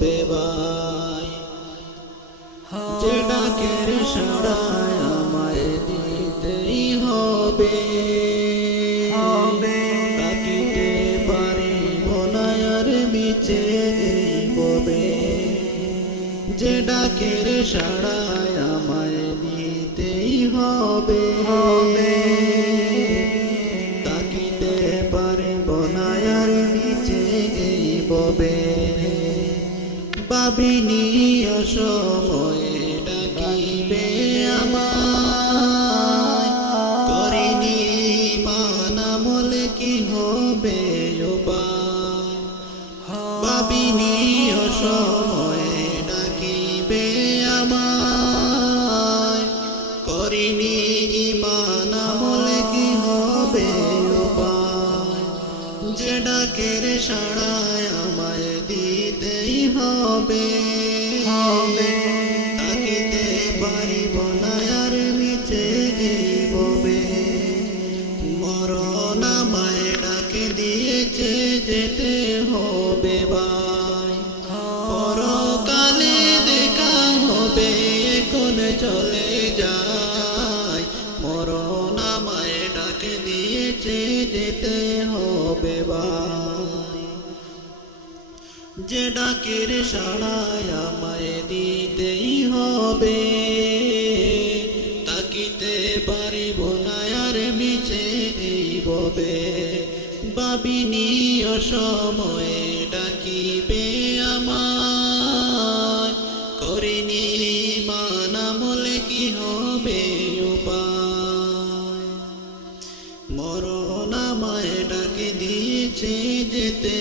হবে ভাই। যে ডাকের সাড়ায় আমায় দিতেই হবে, তাকিতে পারিব না আর মিছে এই ববে। যে ডাকের সাড়ায় আমায় দিতেই হবে, তাকিতে পারিব না আর মিছে এই ববে। ভাবিনি অসময়ে ডাকিবে আমায়, করিনি মানামল কি হবে উপায়। ভাবিনি অসময়ে ডাকিবে আমায়, করিনি মানামল কি হবে উপায়। যে ডাকের সাড়ায় আমায় দিতেই হবে, তাকিতে পারিব না আর মিছে এই ববে। মরণ আমায় ডাকে দিয়েছে যেতে হবে ভাই, পরকালে দেখা হবে এখন চলে যাই। মরণ আমায় ডাকে দিয়েছে যেতে হবে ভাই। যে ডাকের সাড়ায় আমায় দিতেই হবে, তাকিতে পারিব না আর মিছে এই ববে। ভাবিনি অসময়ে ডাকিবে আমায়, করিনি মানামল কি হবে উপায়। মরণ আমায় ডাকে দিয়েছে যেতে